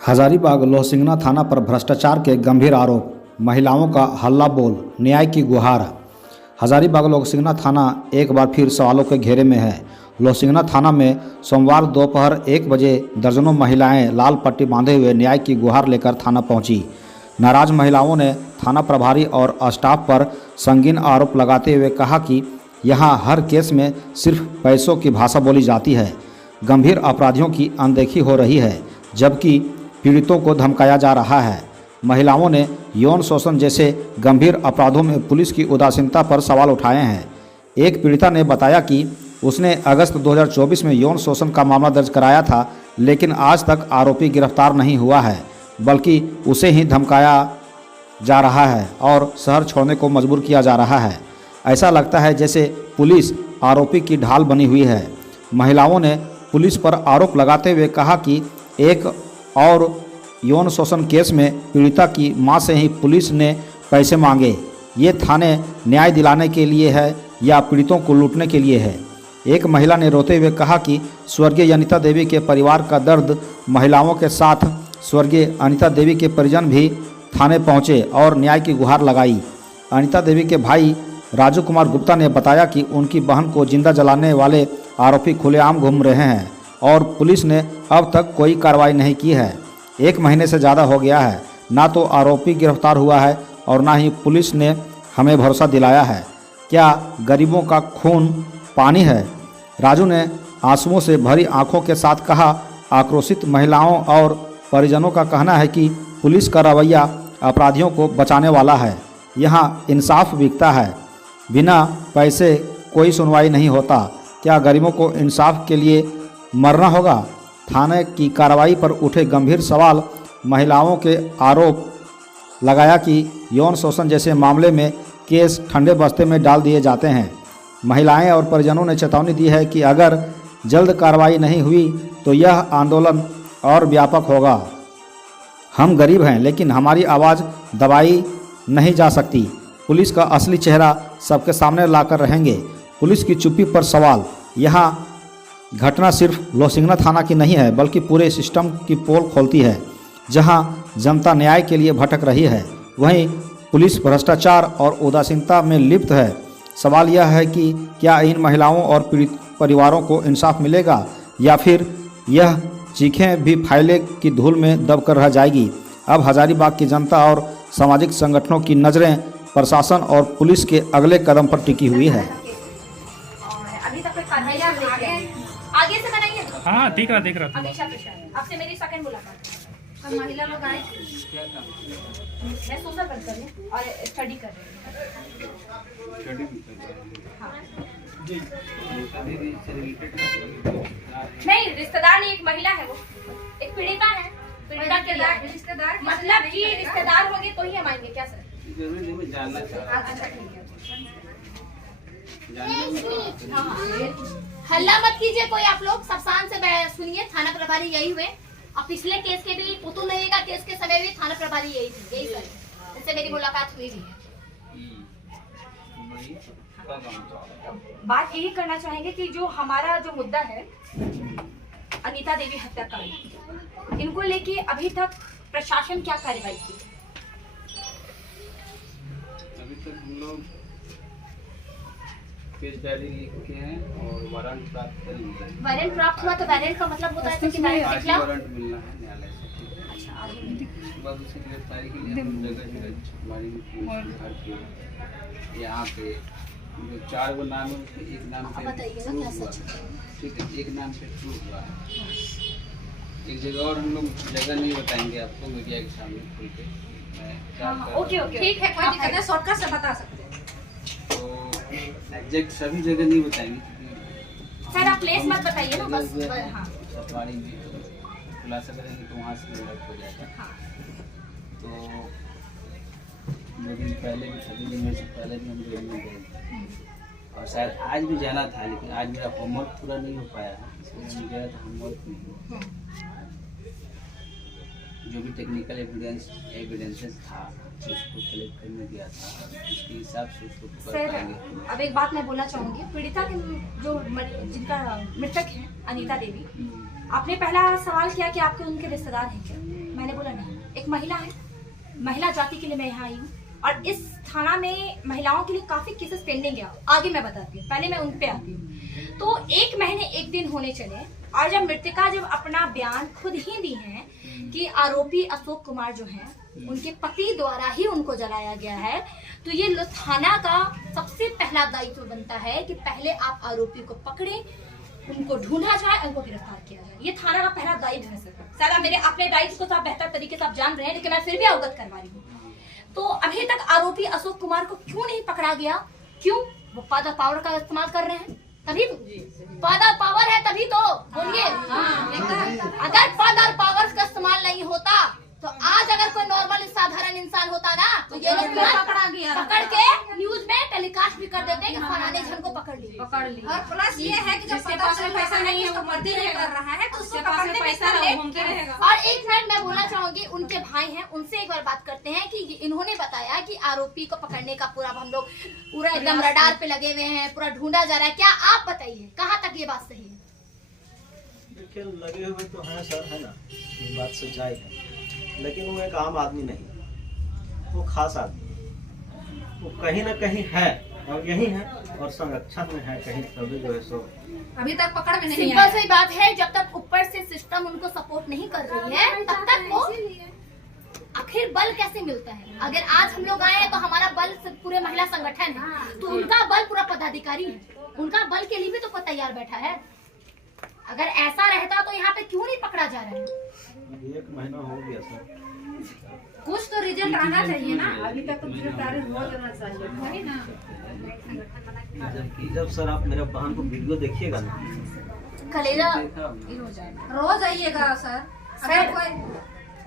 हजारीबाग लोहसिंगना थाना पर भ्रष्टाचार के गंभीर आरोप, महिलाओं का हल्ला बोल, न्याय की गुहार। हजारीबाग लोहसिंगना थाना एक बार फिर सवालों के घेरे में है। लोहसिंगना थाना में सोमवार दोपहर 1 बजे दर्जनों महिलाएं लाल पट्टी बांधे हुए न्याय की गुहार लेकर थाना पहुंची। नाराज महिलाओं ने थाना प्रभारी और स्टाफ पर संगीन आरोप लगाते हुए कहा कि यहां हर केस में सिर्फ पैसों की भाषा बोली जाती है, गंभीर अपराधियों की अनदेखी हो रही है, जबकि पीड़ितों को धमकाया जा रहा है। महिलाओं ने यौन शोषण जैसे गंभीर अपराधों में पुलिस की उदासीनता पर सवाल उठाए हैं। एक पीड़िता ने बताया कि उसने अगस्त 2024 में यौन शोषण का मामला दर्ज कराया था, लेकिन आज तक आरोपी गिरफ्तार नहीं हुआ है, बल्कि उसे ही धमकाया जा रहा है और शहर छोड़ने को मजबूर किया जा रहा है। ऐसा लगता है जैसे पुलिस आरोपी की ढाल बनी हुई है। महिलाओं ने पुलिस पर आरोप लगाते हुए कहा कि एक और यौन शोषण केस में पीड़िता की मां से ही पुलिस ने पैसे मांगे। ये थाने न्याय दिलाने के लिए है या पीड़ितों को लूटने के लिए है? एक महिला ने रोते हुए कहा कि स्वर्गीय अनीता देवी के परिवार का दर्द, महिलाओं के साथ स्वर्गीय अनीता देवी के परिजन भी थाने पहुंचे और न्याय की गुहार लगाई। अनीता देवी के भाई राजू कुमार गुप्ता ने बताया कि उनकी बहन को जिंदा जलाने वाले आरोपी खुलेआम घूम रहे हैं और पुलिस ने अब तक कोई कार्रवाई नहीं की है। 1 महीने से ज़्यादा हो गया है, ना तो आरोपी गिरफ्तार हुआ है और ना ही पुलिस ने हमें भरोसा दिलाया है। क्या गरीबों का खून पानी है? राजू ने आंसुओं से भरी आंखों के साथ कहा। आक्रोशित महिलाओं और परिजनों का कहना है कि पुलिस का रवैया अपराधियों को बचाने वाला है। यहाँ इंसाफ बिकता है, बिना पैसे कोई सुनवाई नहीं होता। क्या गरीबों को इंसाफ के लिए मरना होगा? थाने की कार्रवाई पर उठे गंभीर सवाल। महिलाओं के आरोप लगाया कि यौन शोषण जैसे मामले में केस ठंडे बस्ते में डाल दिए जाते हैं। महिलाएं और परिजनों ने चेतावनी दी है कि अगर जल्द कार्रवाई नहीं हुई तो यह आंदोलन और व्यापक होगा। हम गरीब हैं, लेकिन हमारी आवाज़ दबाई नहीं जा सकती। पुलिस का असली चेहरा सबके सामने लाकर रहेंगे। पुलिस की चुप्पी पर सवाल। यहाँ घटना सिर्फ लोहसिंगना थाना की नहीं है, बल्कि पूरे सिस्टम की पोल खोलती है। जहां जनता न्याय के लिए भटक रही है, वहीं पुलिस भ्रष्टाचार और उदासीनता में लिप्त है। सवाल यह है कि क्या इन महिलाओं और पीड़ित परिवारों को इंसाफ मिलेगा या फिर यह चीखें भी फाइले की धूल में दबकर रह जाएगी। अब हजारीबाग की जनता और सामाजिक संगठनों की नज़रें प्रशासन और पुलिस के अगले कदम पर टिकी हुई है। अभी तक कोई कार्रवाई आगे से बनाइए। हाँ देख रहा था। आपसे मेरी सेकंड मुलाकात है। हम महिला लोग आए, मैं सोशल वर्क कर रही हूँ और स्टडी कर रही हूँ। हाँ। नहीं, रिश्तेदार नहीं, एक महिला है, वो एक पीड़िता है। पीड़िता के रिश्तेदार मतलब कि रिश्तेदार होंगे तो ही हम आएंगे क्या सर? अच्छा ठीक है। हल्ला मत कीजिए कोई, आप लोग सब शांत से सुनिए। थाना प्रभारी यही हुए और पिछले केस के भी पुतुल नदी का केस के समय भी थाना प्रभारी यही थे, यही सर, जिससे मेरी मुलाकात हुई भी है। बात यही करना चाहेंगे कि जो हमारा जो मुद्दा है अनीता देवी हत्याकांड, इनको लेके अभी तक प्रशासन क्या कार्रवाई की? अभी तक हम लोग केस डायरी लिख के हैं और वारंट प्राप्त करेंगे। वारंट प्राप्त हुआ तो वारंट का मतलब होता है कि वारंट मिलना है न्यायालय से। अच्छा, बस उसे गिरफ्तारी के लिए हम जगह हमारी घर के यहाँ पे जो 4 गो नाम है, उसमें एक नाम पे बताइएगा क्या सच है? ठीक है, एक नाम पे प्रूव हुआ है। एक जगह और हम लोग जगह नहीं बताएंगे आपको मीडिया के सामने खुल के। ओके ठीक है, कोई दिक्कत नहीं, शॉर्टकट से बता सकते हैं। तो एग्जैक्ट सभी जगह नहीं बताएंगे सर, आप प्लेस मत बताइए ना, बस हाँ। सफारी में खुलासा करेंगे तो वहाँ से हो जाएगा। हाँ। तो 2 दिन पहले भी 30 दिन से पहले भी हम जेल में गए और शायद आज भी जाना था, लेकिन आज मेरा होमवर्क पूरा नहीं हो पाया है, इसलिए मैं गया था होमवर्क नहीं। जो भी टेक्निकल एविडेंसेस था उसको कलेक्ट करने दिया था, उसके हिसाब से उसको कर पाएंगे। अब एक बात मैं बोलना चाहूँगी, पीड़िता के जो जिनका मृतक है अनीता देवी, आपने पहला सवाल किया कि आपके उनके रिश्तेदार हैं क्या? मैंने बोला नहीं, एक महिला है, महिला जाति के लिए मैं यहाँ आई हूँ और इस थाना में महिलाओं के लिए काफी केसेस पेंडिंग है। आगे मैं बताती हूँ, पहले मैं उन पे आती हूँ। तो 1 महीने 1 दिन होने चले और जब मृतका जब अपना बयान खुद ही दी है कि आरोपी अशोक कुमार जो हैं उनके पति द्वारा ही उनको जलाया गया है, तो ये थाना का सबसे पहला दायित्व बनता है कि पहले आप आरोपी को पकड़े, उनको ढूंढा जाए, उनको गिरफ्तार किया जाए। ये थाना का पहला दायित्व है सर। सारा मेरे अपने दायित्व को तो आप बेहतर तरीके से आप जान रहे हैं, लेकिन मैं फिर भी अवगत करवा रही हूँ। तो अभी तक आरोपी अशोक कुमार को क्यों नहीं पकड़ा गया? क्यों? वो फादर पावर का इस्तेमाल कर रहे हैं, तभी फादर पावर है, तभी तो बोलिए। अगर फादर पावर का इस्तेमाल नहीं होता तो आज अगर कोई नॉर्मल साधारण इंसान होता ना तो ये लोग पकड़ा गया, पकड़ के न्यूज में टेलीकास्ट भी कर देते कि फलाने जन को पकड़ ली। और प्लस ये है कि जब पास में पैसा नहीं है, वो मर्दी नहीं कर रहा है, तो उसके पास में पैसा रहेगा। और एक मिनट मैं बोलना चाहूंगी, उनके भाई हैं, उनसे एक बार बात करते हैं कि इन्होंने बताया कि आरोपी को पकड़ने का पूरा हम लोग पूरा एकदम रडार पे लगे हुए हैं, पूरा ढूंढा जा रहा है। क्या आप बताइए कहाँ तक ये बात सही है? देखिए, लगे हुए तो हैं सर, है ना, ये बात सच्चाई है, लेकिन वो एक आम आदमी नहीं, वो खास आदमी है। वो कहीं ना कहीं है और यही है और संरक्षण में है कहीं, तभी जो है सो अभी तक पकड़ में नहीं सिंपल आया। सी बात है, जब तक ऊपर से सिस्टम उनको सपोर्ट नहीं कर रही है तब तक वो आखिर बल कैसे मिलता है? अगर आज हम लोग आए हैं तो हमारा बल पूरे महिला संगठन है, तो उनका बल पूरा पदाधिकारी है, उनका बल के लिए भी तो कोई तैयार बैठा है। अगर ऐसा रहता तो यहाँ पे क्यों नहीं पकड़ा जा रहा है? 1 महीना हो गया सर। कुछ तो रिजल्ट आना चाहिए ना, अभी तक तो गिरफ्तारी हो जाना चाहिए, वही ना। जब सर आप मेरे बहन को वीडियो देखिएगा ना, कलेजा रोज आइएगा सर।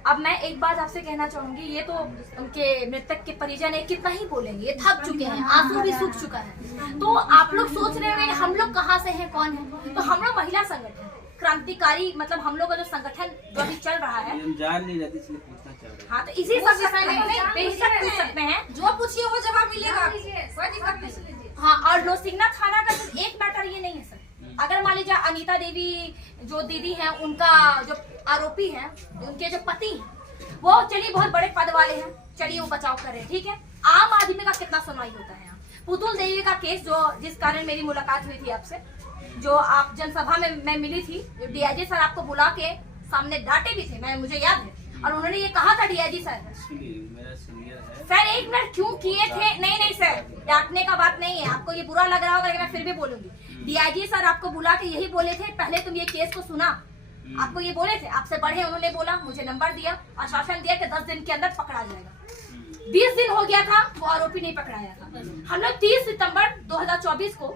अब मैं एक बात आपसे कहना चाहूंगी, ये तो उनके मृतक के परिजन है, कितना ही बोलेंगे, ये थक चुके हैं, आंसू भी सूख चुका है। तो आप लोग सोच रहे होंगे हम लोग कहाँ से हैं, कौन है? तो हम लोग महिला संगठन क्रांतिकारी, मतलब हम लोग का जो संगठन जो अभी चल रहा है, जान नहीं रहती इसलिए पूछना चाह रहे हैं। हाँ, तो इसी सब विषय में बेहिचक पूछ सकते हैं, जो पूछिए वो जवाब मिलेगा, कोई दिक्कत नहीं। हाँ, और लोसिंगना थाना का सिर्फ एक मैटर ये नहीं है सर। अगर मान लीजिए अनीता देवी जो दीदी हैं, उनका जो आरोपी हैं, उनके जो पति हैं, वो चलिए बहुत बड़े पद वाले हैं, चलिए वो बचाव कर रहे हैं, ठीक है। आम आदमी का कितना सुनवाई होता है यहाँ? पुतुल देवी का केस जो जिस कारण मेरी मुलाकात हुई थी आपसे, जो आप जनसभा में मैं मिली थी, डीआईजी सर आपको बुला के सामने डांटे भी थे, मुझे याद है, और उन्होंने ये कहा था डीआईजी सर, मेरा सीनियर है सर 1 मिनट क्यों किए थे? नहीं सर, डांटने का बात नहीं है, आपको ये बुरा लग रहा होगा लेकिन मैं फिर भी बोलूंगी। डीआईजी सर आपको बुला के यही बोले थे, पहले तुम ये केस को सुना, आपको ये बोले थे, आपसे बढ़े उन्होंने बोला, मुझे नंबर दिया, आश्वासन दिया कि 10 दिन के अंदर पकड़ा जाएगा। 20 दिन हो गया था, वो आरोपी नहीं पकड़ाया था। हम लोग 30 सितंबर 2024 को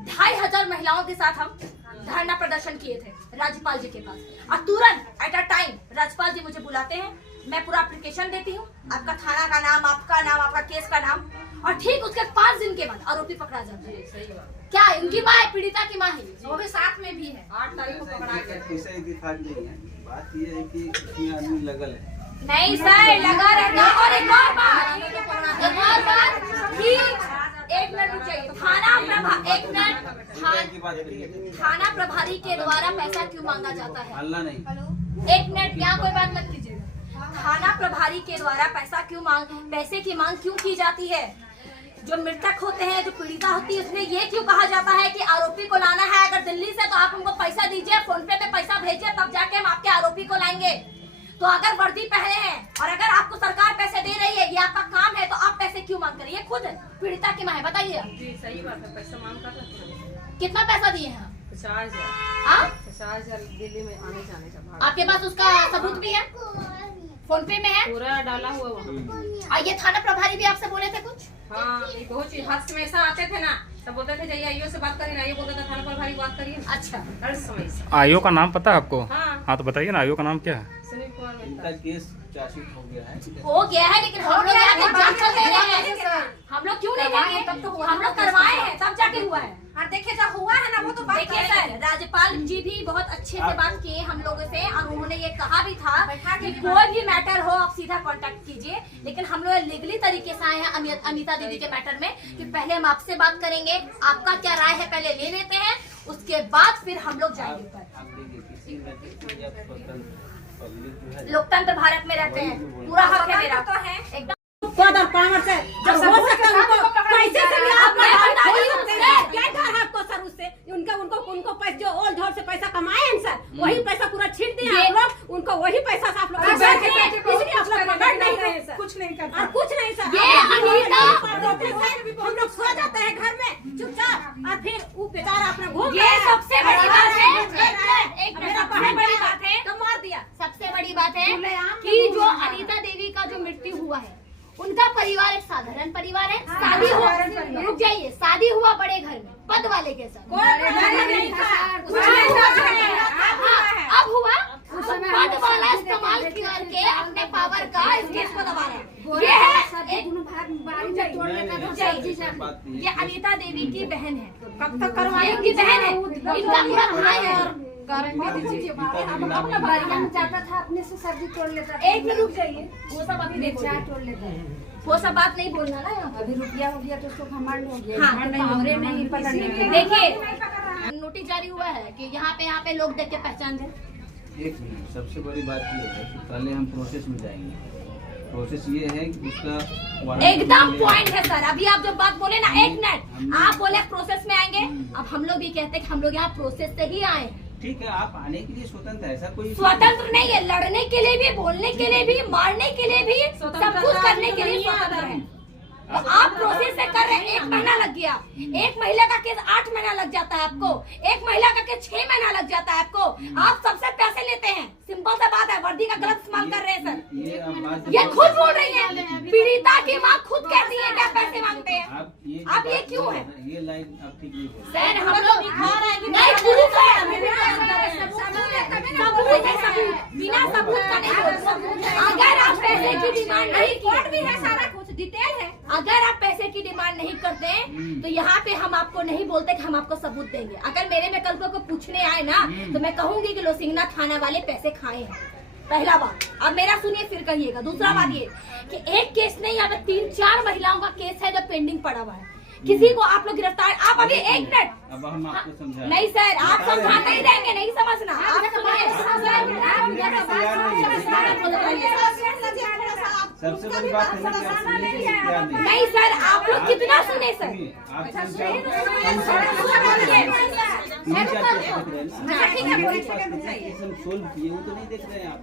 2500 महिलाओं के साथ हम धरना प्रदर्शन किए थे राज्यपाल जी के पास, और तुरंत एट अ टाइम राज्यपाल जी मुझे बुलाते हैं, मैं पूरा एप्लीकेशन देती हूँ, आपका थाना का नाम, आपका नाम, आपका केस का नाम, और ठीक उसके 5 दिन के बाद आरोपी पकड़ा जाता है। क्या उनकी माँ है, पीड़िता की माँ है, वो भी साथ में भी है। 8 तारीख को पकड़ा गया। बात ये है कि कितने आदमी लगल है। नहीं सर, लगा रहता। और एक और बात एक मिनट रुकिए, थाना प्रभारी के द्वारा पैसा क्यों मांगा जाता है? हल्ला नहीं, 1 मिनट, यहाँ कोई बात मत कीजिएगा। थाना प्रभारी के द्वारा पैसे की मांग क्यों की जाती है? जो मृतक होते हैं, जो पीड़िता होती है, उसमें ये क्यों कहा जाता है कि आरोपी को लाना है अगर दिल्ली से, तो आप हमको पैसा दीजिए, फोन पे पैसा भेजिए, तब जाके हम आपके आरोपी को लाएंगे। तो अगर वर्दी पहने हैं और अगर आपको सरकार पैसे दे रही है, ये आपका काम है, तो आप पैसे क्यों मांग रही है? खुद पीड़िता की माँ है, बताइए। जी सही बात है, पैसा मांग कर रहे हैं। कितना पैसा दिए हैं? 50,000। 50,000 दिल्ली में आने जाने का भाड़ा। आपके पास उसका सबूत भी है? फोन पे में है? पूरा डाला हुआ वहाँ। और ये थाना प्रभारी भी आपसे बोले थे कुछ? हाँ, ये बहुत चीज हाथ में ऐसा आते थे ना, तब बोलते थे जाइए आईओ से बात करिए ना, ये बोलता था थाना प्रभारी बात करिए। अच्छा, हर समय से। आईओ का नाम पता है आपको? हाँ, तो बताइए ना, आईओ का नाम क्या है? सुनील कुमार इनका केस चार्जशीट हो गया है, लेकिन हम लोग यहाँ पे जांच चल रहे हैं, हम लोग क्यों नहीं करेंगे? तब तो हम लोग करवाए हैं, तब जाके हुआ है। और देखिए जब हुआ है ना, वो तो देखिए सर, राज्यपाल जी भी बहुत अच्छे से बात किए हम लोगों से, और उन्होंने ये कहा भी था कि कोई भी मैटर हो आप सीधा कांटेक्ट कीजिए, लेकिन हम लोग लीगली तरीके से आए हैं अनीता दीदी के मैटर में कि पहले हम आपसे बात करेंगे, आपका क्या राय है पहले ले लेते हैं, उसके बाद फिर हम लोग जाएंगे। आप देखिए किसी पब्लिक जो लोकतंत्र भारत में रहते हैं, पूरा हक है मेरा। तो है एकदम पद और पावर से जब हो सकता है उनको पैसे से भी आप क्या डर है आपको सर उससे? उनको पैसे जो ओल ढोल से पैसा कमाए हैं सर, वही पैसा पूरा छीट दिए आप लोग, उनको वही पैसा से आप लोग इसलिए आप लोग लड़ नहीं रहे सर, कुछ नहीं करते और कुछ नहीं सर। हम लोग सो जाते हैं घर में चुपचाप और फिर वो बेचारा अपना घूम। ये सबसे बड़ी बात है, मेरा बड़ी बात है तो मार दिया। सबसे बड़ी बात है कि जो अनीता देवी का जो मृत्यु हुआ है, उनका परिवार एक साधारण परिवार है। शादी हुआ, रुक जाइए, शादी हुआ बड़े घर में पद वाले के साथ, अब हुआ पद वाला इस्तेमाल करके अपने पावर का इस केस को दबा रहे हैं। ये है ये अनीता देवी की बहन है, कब तक करवाएंगे? इनकी बहन है, इनका पूरा भाई है। चाहता था अपने से सब्जी तोड़ लेता। एक मिनट रुक जाइए, वो सब अभी देखो, तोड़ लेता है। वो सब बात नहीं बोलना ना यहाँ। अभी रुपया हो गया तो उसको घमंड हो गया। हाँ, पावरे नहीं पता नहीं। देखिए नोटिस जारी हुआ है कि यहाँ पे लोग देख के पहचान दें। एक मिनट, सबसे बड़ी बात ये है कि पहले हम प्रोसेस में जाएंगे। प्रोसेस ये है कि उसका एकदम पॉइंट है सर। अभी आप जब बात बोले ना, एक मिनट, आप बोले प्रोसेस में आएंगे, अब हम लोग भी कहते हैं कि हम लोग यहाँ प्रोसेस से ही आए हैं। ठीक है, आप आने के लिए स्वतंत्र है, ऐसा कोई स्वतंत्र नहीं है, लड़ने के लिए भी, बोलने के लिए भी, मारने के लिए भी, सब कुछ करने के लिए स्वतंत्र है। तो आप प्रोसेस से कर रहे हैं, 1 महीना लग गया। एक महिला का केस 8 महीना लग जाता है आपको, एक महिला का केस 6 महीना लग जाता है आपको। आप सबसे पैसे लेते हैं, सिंपल सा बात है। वर्दी का गलत इस्तेमाल कर रहे हैं सर, ये खुद बोल रही है, पीड़िता की माँ खुद कहती है क्या पैसे मांगते हैं। अब ये क्यों है? ये लाइन आप ठीक नहीं बोल सर हम लोग नहीं, प्रूफ है, सबूत है, सबूत बिना सबूत का नहीं बोल सकते। अगर आप पैसे की डिमांड नहीं, कोर्ट भी है, सारा कुछ डिटेल है। अगर आप पैसे की डिमांड नहीं करते तो यहाँ पे हम आपको नहीं बोलते कि हम आपको सबूत देंगे। अगर मेरे में कल को पूछने आए ना तो मैं कहूंगी कि लोसिंगना थाना वाले पैसे खाए हैं, पहला बात। अब मेरा सुनिए फिर कहिएगा। दूसरा बात ये कि एक केस नहीं, यहाँ पे 3-4 महिलाओं का केस है जो पेंडिंग पड़ा हुआ है। किसी को आप लोग गिरफ्तार, आप अभी 1 मिनट, अब हम आपको समझा नहीं सर, आप समझाते ही देंगे, नहीं समझना आप सबसे बड़ी बात है ना कि आप सुनने के लिए तैयार नहीं। नहीं सर, आप लोग कितना सुने सर? आप 3-4 केस हम सोल्व किए, वो तो नहीं देख रहे हैं आप।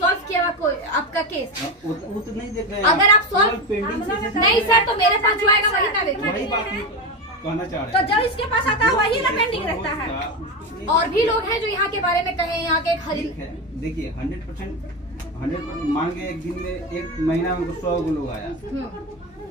सॉल्व किया हुआ कोई आपका केस? वो तो नहीं देख रहे हैं। अगर आप सॉल्व पेंडिंग से नहीं सर, तो मेरे पास जो आएगा वही ना वही देखें। बात कहना चाह रहे तो हैं। जब इसके पास आता है वही ना पेंडिंग रहता है। और भी लोग हैं जो यहाँ के बारे में कहे, यहाँ के एक ठीक है, देखिए 100% मान के एक दिन में, एक महीना में 100 लोग आया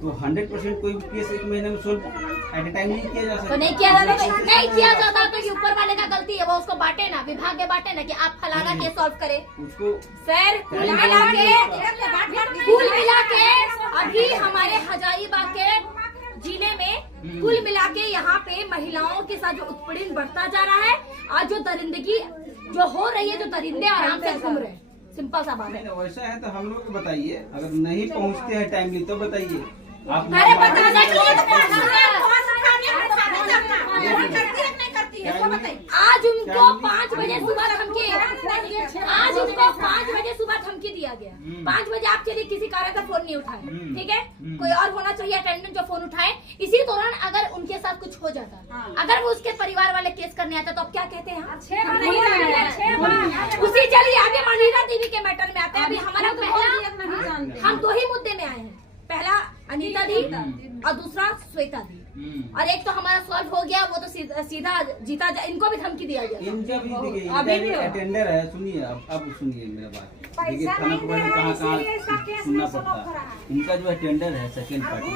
तो 100% कोई केस एक महीने में सोल्व एट ए टाइम नहीं किया जा सकता। तो नहीं किया जाता, नहीं किया जाता तो ये ऊपर वाले का गलती है, वो उसको बांटे ना, विभाग के बांटे ना कि आप फलाना केस सॉल्व करे। उसको सर कुल मिला के अभी हमारे हजारीबाग के जिले में कुल मिला के यहाँ पे महिलाओं के साथ जो उत्पीड़न बढ़ता जा रहा है, आज जो दरिंदगी जो हो रही है, जो दरिंदे आराम से घूम रहे हैं, सिंपल सा बात है। नहीं, वैसा है तो हम लोग को बताइए, अगर नहीं पहुँचते हैं टाइमली तो बताइए आप। अरे बताने के लिए तो आज उनको 5 बजे सुबह धमकी, आज उनको 5 बजे सुबह धमकी दिया गया। 5 बजे आप चलिए, किसी कारण से फोन नहीं उठाए, ठीक है, कोई और होना चाहिए अटेंडेंट जो फोन उठाए। इसी दौरान अगर उनके साथ कुछ हो जाता, अगर वो उसके परिवार वाले केस करने आते तो आप क्या कहते हैं? उसी चलिए आगे अनीता देवी के मैटर में आते हैं। अभी हमारा पहला, हम 2 ही मुद्दे में आए हैं, पहला अनीता दी और दूसरा श्वेता दी। और एक तो हमारा सॉल्व हो गया, वो तो सीधा जीता, इनको भी धमकी दिया गया। इनका भी देखिए, अटेंडर है, सुनिए अब सुनिए मेरा बात। देखिए थाना प्रभारी कहाँ सुनना पड़ता है। इनका जो अटेंडर है सेकंड पार्टी,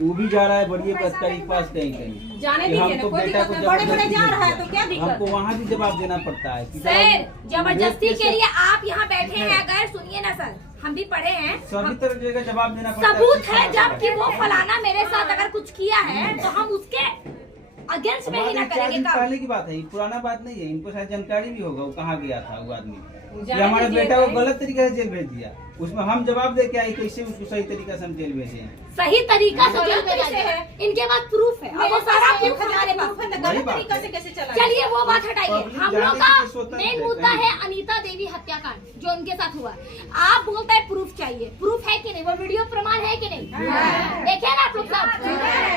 वो भी जा रहा है बड़ी अधिकारी के पास कहीं जाने कि दीजिए, हमको कोई बेटा दिक्कत को नहीं, बड़े-बड़े जा रहा है तो क्या दिक्कत? हमको वहाँ भी जवाब देना पड़ता है। सर जबरदस्ती के लिए आप यहाँ बैठे हैं, अगर सुनिए ना सर, हम भी पढ़े हैं, सभी तरह का जवाब देना पड़ता है। सबूत है जब कि वो फलाना मेरे साथ अगर कुछ किया है तो हम उसके अगेंस्ट में ही ना करेंगे। पहले की बात है, पुराना बात नहीं है। इनको शायद जानकारी भी होगा वो कहाँ गया था वो आदमी। कि हमारे बेटा को गलत तरीके से जेल भेज दिया, उसमें हम जवाब दे के आए कैसे उसको सही तरीका से हम जेल भेजे हैं। सही तरीका से जेल भेजा है, इनके पास प्रूफ है, अब वो सारा प्रूफ हमारे पास है। गलत तरीका से कैसे चला? चलिए वो बात हटाइए, पब्लिक हम जाने लोग के का लिए स्वतंत्र मेन है, मुद्दा कहीं। है अनीता देवी हत्याकांड जो उनके साथ हुआ। आप बोलते हैं प्रूफ चाहिए, प्रूफ है कि नहीं? वो वीडियो प्रमाण है कि नहीं? देखिए ना आप लोग सब।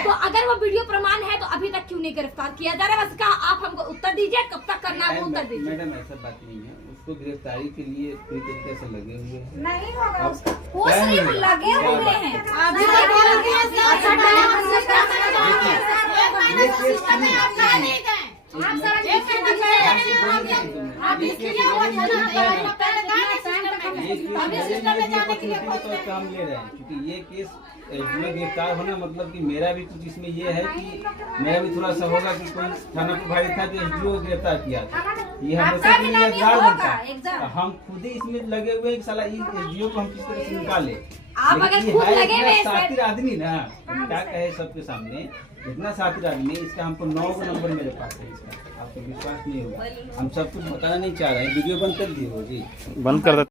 तो अगर वो वीडियो प्रमाण है तो अभी तक क्यों नहीं गिरफ्तार किया जा रहा है? बस का आप हमको उत्तर दीजिए, कब तक करना है वो उत्तर दीजिए। मैडम ऐसा बात नहीं है, उसको गिरफ्तारी के लिए पूरी तरीके से लगे हुए हैं। नहीं होगा उसका। वो सिर्फ लगे हुए हैं। अभी तक लगे हैं, अच्छा, टाइम से ये केस नहीं है। आप सारा ये केस नहीं है, तो काम ले रहे हैं क्योंकि ये केस इसमें गिरफ्तार होना मतलब कि मेरा भी कुछ इसमें ये है कि मेरा भी थोड़ा सा होगा कि कोई थाना प्रभारी था जो एसडीओ को गिरफ्तार किया था, ये हमेशा के लिए यादगार बनता है। हम खुद ही इसमें लगे हुए हैं कि साला इस एसडीओ को हम किस तरह से निकाले। आप अगर खुद लगे हुए हैं सातिर आदमी ना, क्या कहे सबके सामने, इतना सातिर आदमी, इसका हमको 9 नंबर मेरे पास है, इसका आपको विश्वास नहीं होगा। हम सब कुछ बताना नहीं चाह रहे हैं, वीडियो बंद कर दिए हो जी, बंद कर देते।